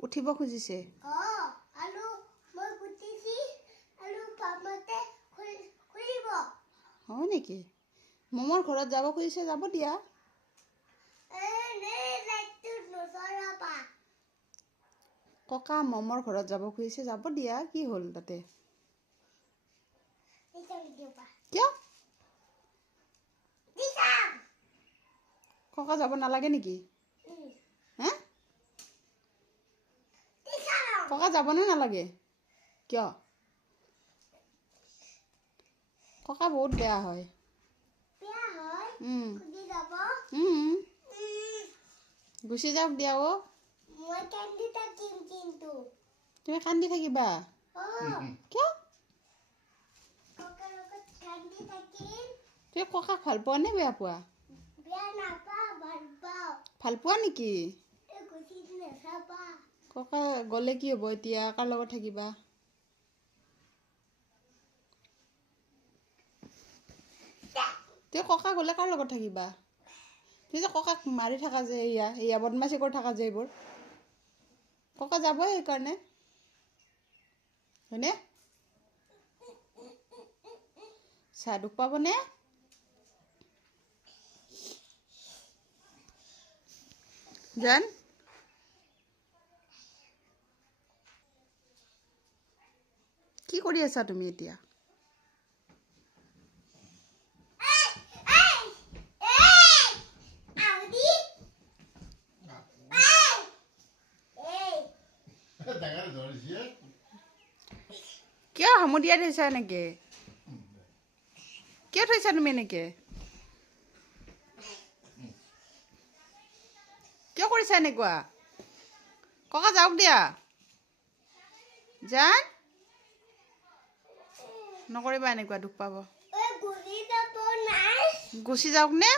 উঠিব খুজিছে হয় নেকি মমৰ ঘৰত যাব খুজিছে যাব দিয়া ককা মমৰ ঘৰত যাব খুজিছে যাব দিয়া কি হ'ল তাতে কিয় ককা যাব নালাগে নেকি হে ককা যাব নে নালাগে কিয় ককা বহুত বেয়া হয় গুচি যাওক দিয়া অ তুমি কান্দি থাকিবা কিয় তুমি ককাক ভাল পোৱা নে বেয়া পোৱা ভাল পোৱা নেকি ককা গ'লে কি হ'ব এতিয়া কাৰ লগত থাকিবা তুমি ককা গ'লে কাৰ লগত থাকিবা তুমি যে ককাক মাৰি থাকা যে এয়া বদমাচি কৰি থাকা যে এইবোৰ ককা যাবই সেইকাৰণে হয়নে চাহ দুখ পাবনে জান কি কৰি আছা তুমি এতিয়া কিয় হামুদিয়া থৈছা এনেকে কিয় থৈছা তুমি এনেকে কিয় কৰিছা এনেকুৱা ককা যাওক দিয়া জান নকৰিবা এনেকুৱা দুখ পাব গুচি যাওক নে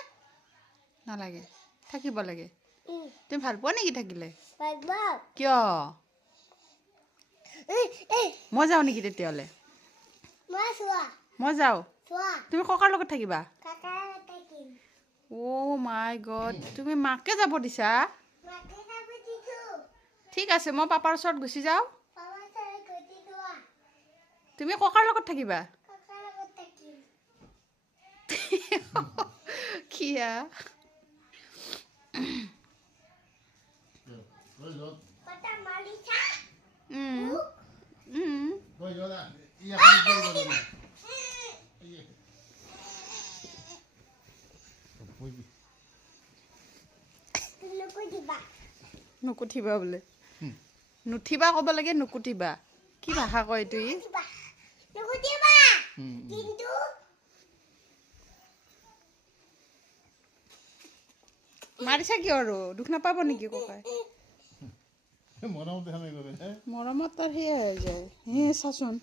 নালাগে থাকিব লাগে তুমি ভাল পোৱা নেকি থাকিলে কিয় মই যাওঁ নেকি তেতিয়াহ'লে মই যাওঁ তুমি ককাৰ লগত থাকিবা অ' মাই গড তুমি মাকে যাব দিছা ঠিক আছে মই পাপাৰ ওচৰত গুচি যাওঁ তুমি ককাৰ লগত থাকিবা কিয়া নুকুঠিবা বোলে নুঠিবা ক'ব লাগে নুকুঠিবা কি ভাষা কয় এইটো মাৰিছা কিয় আৰু দুখ নাপাব নেকি ককাই মৰমত তাৰ সেয়াই হৈ যায় চাচোন